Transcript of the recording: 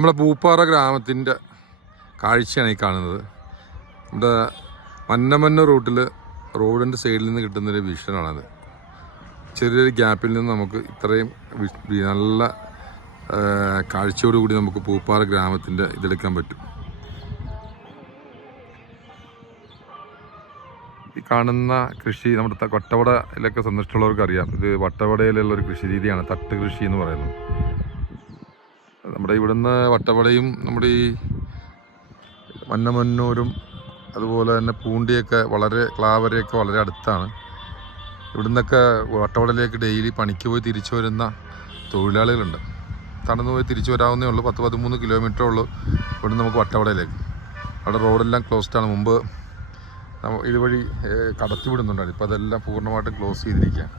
നമ്മളെ പൂപ്പാറ ഗ്രാമത്തിൻ്റെ കാഴ്ചയാണ് ഈ കാണുന്നത്. നമ്മുടെ മന്നമന്ന റൂട്ടിൽ റോഡിൻ്റെ സൈഡിൽ നിന്ന് കിട്ടുന്നൊരു വിഷനാണത്. ചെറിയൊരു ഗ്യാപ്പിൽ നിന്ന് നമുക്ക് ഇത്രയും നല്ല കാഴ്ചയോടുകൂടി നമുക്ക് പൂപ്പാറ ഗ്രാമത്തിൻ്റെ ഇതെടുക്കാൻ പറ്റും. ഈ കാണുന്ന കൃഷി നമ്മുടെ വട്ടവടയിലൊക്കെ സന്ദർശിച്ചുള്ളവർക്ക് അറിയാം. ഇത് വട്ടവടയിലുള്ളൊരു കൃഷി രീതിയാണ് തട്ട് കൃഷി എന്ന് പറയുന്നത്. നമ്മുടെ ഇവിടുന്ന് വട്ടവടയും നമ്മുടെ ഈ മന്നമന്നൂരും അതുപോലെ തന്നെ പൂണ്ടിയൊക്കെ ക്ലാവരയൊക്കെ വളരെ അടുത്താണ്. ഇവിടുന്നൊക്കെ വട്ടവടയിലേക്ക് ഡെയിലി പണിക്ക് പോയി തിരിച്ചു വരുന്ന തൊഴിലാളികളുണ്ട്. തടന്നു പോയി തിരിച്ചു വരാവുന്നേ ഉള്ളൂ. 10-13 കിലോമീറ്ററേ ഉള്ളൂ ഇവിടുന്ന് നമുക്ക് വട്ടവടയിലേക്ക്. അവിടെ റോഡെല്ലാം ക്ലോസ്ഡാണ്. മുമ്പ് ഇതുവഴി കടത്തിവിടുന്നുണ്ടായിരുന്നു. ഇപ്പോൾ അതെല്ലാം പൂർണ്ണമായിട്ടും ക്ലോസ് ചെയ്തിരിക്കുകയാണ്.